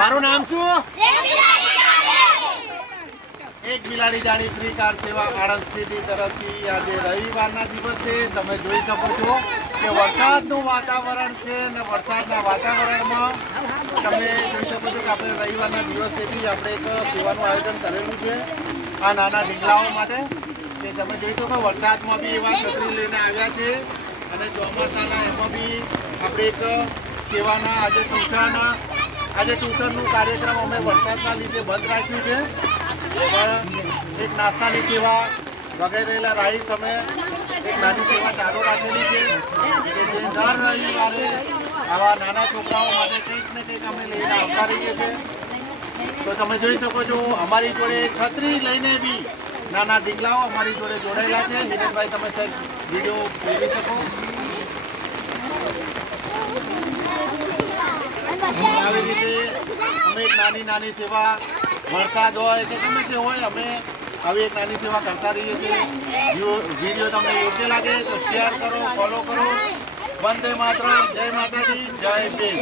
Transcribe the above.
મારું નામ શું? એક બિલાડી જાણી ફ્રી કાર સેવા આણંદ સિટી તરફથી આજે રવિવારના દિવસે તમે જોઈ શકો છો કે વરસાદનું વાતાવરણ છે અને વરસાદના વાતાવરણમાં તમે જોઈ શકો છો કે આપણે રવિવારના દિવસેથી આપણે એક સેવાનું આયોજન કરેલું છે આ નાના ઢીંગલાઓ માટે કે તમે જોઈ શકો વરસાદમાં બી એવા છત્રી લઈને આવ્યા છે અને ચોમાસાના એમાં બી આપણે એક સેવાના આજે ટ્યુશનનું કાર્યક્રમ અમે વરસાદના લીધે બંધ રાખ્યું છે પણ એક નાસ્તાની સેવા વગેરે રાઈસ અમે એક નાની સેવા ચાલુ રાખેલી છે કે જે દર રવિવારે આવા નાના છોકરાઓ માટે કંઈક ને કંઈક અમે લઈને આવતા રહીએ છીએ તો તમે જોઈ શકો છો અમારી જોડે છત્રી લઈને બી નાના ઢીંગલાઓ અમારી જોડે જોડાયેલા છે હિરેનભાઈ તમે સર વિડીયો જોઈ શકો આવી રીતે અમે એક નાની સેવા વરસાદ હોય કે ગમે તે હોય અમે આવી એક નાની સેવા કરતા રહીએ છીએ વિડીયો તમને યોગ્ય લાગે તો શેર કરો ફોલો કરો વંદે માતરમ જય માતાજી જય ભીમ